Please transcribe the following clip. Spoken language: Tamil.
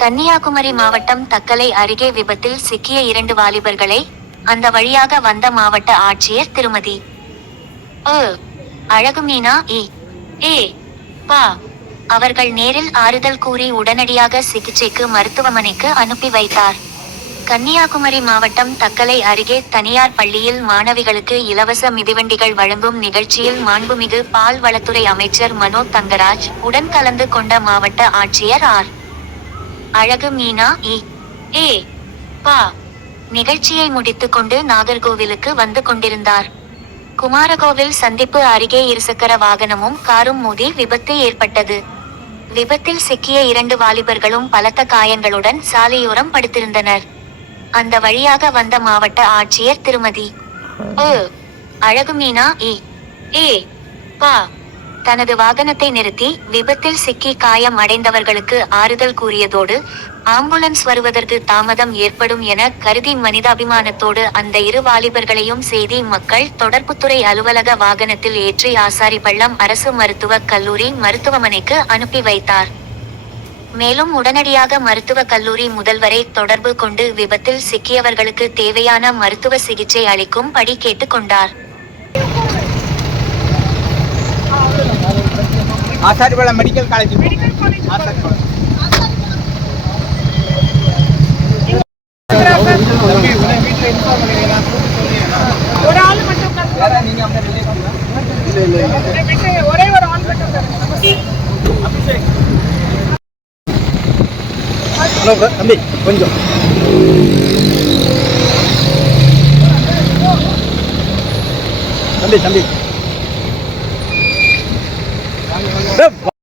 கன்னியாகுமரி மாவட்டம் தக்கலை அருகே விபத்தில் சிக்கிய இரண்டு வாலிபர்களை அந்த வழியாக வந்த மாவட்ட ஆட்சியர் திருமதி. அழகு அழகுமீனா இ ஏ பா அவர்கள் நேரில் ஆறுதல் கூறி உடனடியாக சிகிச்சைக்கு மருத்துவமனைக்கு அனுப்பி வைத்தார். கன்னியாகுமரி மாவட்டம் தக்கலை அருகே தனியார் பள்ளியில் மாணவிகளுக்கு இலவச மிதிவண்டிகள் வழங்கும் நிகழ்ச்சியில் மாண்புமிகு பால் வளத்துறை அமைச்சர் மனோ தங்கராஜ் உடன் கலந்து கொண்ட மாவட்ட ஆட்சியர் ஆர். அழகு மீனா இ ஏ பா நிகழ்ச்சியை முடித்துக்கொண்டு நாகர்கோவிலுக்கு வந்து கொண்டிருந்தார். குமாரகோவில் சந்திப்பு அருகே இருசக்கர வாகனமும் காரும் மோதி விபத்து ஏற்பட்டது. விபத்தில் சிக்கிய இரண்டு வாலிபர்களும் பலத்த காயங்களுடன் சாலையோரம் படுத்திருந்தனர். அந்த வழியாக வந்த மாவட்ட ஆட்சியர் திருமதி. அழகு மீனா இ ஏ பா தனது வாகனத்தை நிறுத்தி விபத்தில் சிக்கி காயம் அடைந்தவர்களுக்கு ஆறுதல் கூறியதோடு ஆம்புலன்ஸ் வருவதற்கு தாமதம் ஏற்படும் என கருதி மனிதாபிமானத்தோடு அந்த இரு வாலிபர்களையும் செய்தி மக்கள் தொடர்புத்துறை அலுவலக வாகனத்தில் ஏற்றி ஆசாரி பள்ளம் அரசு மருத்துவக் கல்லூரி மருத்துவமனைக்கு அனுப்பி வைத்தார். மேலும் உடனடியாக மருத்துவக் கல்லூரி முதல்வரை தொடர்பு கொண்டு விபத்தில் சிக்கியவர்களுக்கு தேவையான மருத்துவ சிகிச்சை அளிக்கும் படி கேட்டுக்கொண்டார் ஆசாரிபாளையம் மெடிக்கல் காலேஜ் ஆசாரிபாளையம். ஒரு ஆள் மட்டும் ஒரே ஒரு ஆள் மட்டும் உட்காருங்க. அபிஷேக். ஹலோ தம்பி கொஞ்சம். தம்பி தம்பி. the